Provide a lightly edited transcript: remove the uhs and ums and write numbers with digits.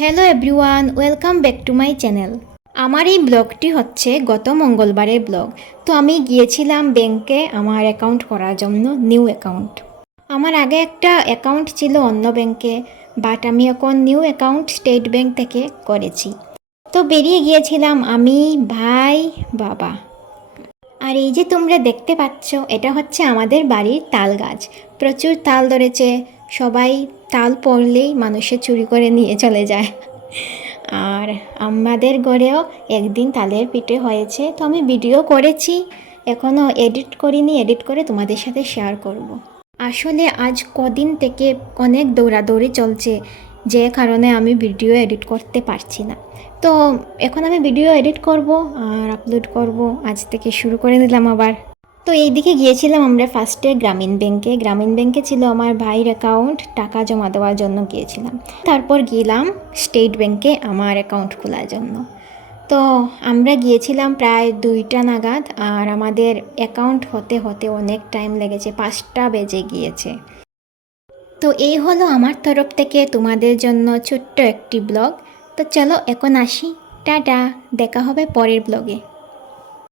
Hello everyone, welcome back to my channel. আমার এই ব্লগটি হচ্ছে গত মঙ্গলবারের ব্লগ। তো আমি গিয়েছিলাম ব্যাংকে আমার অ্যাকাউন্ট করার জন্য, নিউ অ্যাকাউন্ট। আমার আগে একটা অ্যাকাউন্ট ছিল অন্য ব্যাংকে, বাট আমি এখন নিউ অ্যাকাউন্ট স্টেট ব্যাংক থেকে করেছি। তো বেরিয়ে গিয়েছিলাম আমি, ভাই, বাবা। আর এই যে তোমরা দেখতে পাচ্ছ, এটা হচ্ছে আমাদের বাড়ির তাল গাছ। প্রচুর তাল ধরেছে। সবাই তাল পড়লেই মানুষে চুরি করে নিয়ে চলে যায়। আর আমাদের ঘরেও একদিন তালের পিঠে হয়েছে, তো আমি ভিডিও করেছি, এখনও এডিট করিনি, এডিট করে তোমাদের সাথে শেয়ার করব। আসলে আজ কদিন থেকে অনেক দৌড়াদৌড়ি চলছে, যে কারণে আমি ভিডিও এডিট করতে পারছি না। তো এখন আমি ভিডিও এডিট করব আর আপলোড করব, আজ থেকে শুরু করে দিলাম আবার। তো এই দিকে গিয়েছিলাম আমরা ফার্স্টে গ্রামীণ ব্যাংকে। গ্রামীণ ব্যাংকে ছিল আমার ভাইয়ের অ্যাকাউন্ট, টাকা জমা দেওয়ার জন্য গিয়েছিলাম। তারপর গেলাম স্টেট ব্যাংকে আমার অ্যাকাউন্ট খোলার জন্য। তো আমরা গিয়েছিলাম প্রায় 2টা নাগাদ, আর আমাদের অ্যাকাউন্ট হতে হতে অনেক টাইম লেগেছে, 5টা বেজে গিয়েছে। তো এই হলো আমার তরফ থেকে তোমাদের জন্য ছোট্ট একটি ব্লগ। তো চলো এখন আসি, টাটা, দেখা হবে পরের ব্লগে।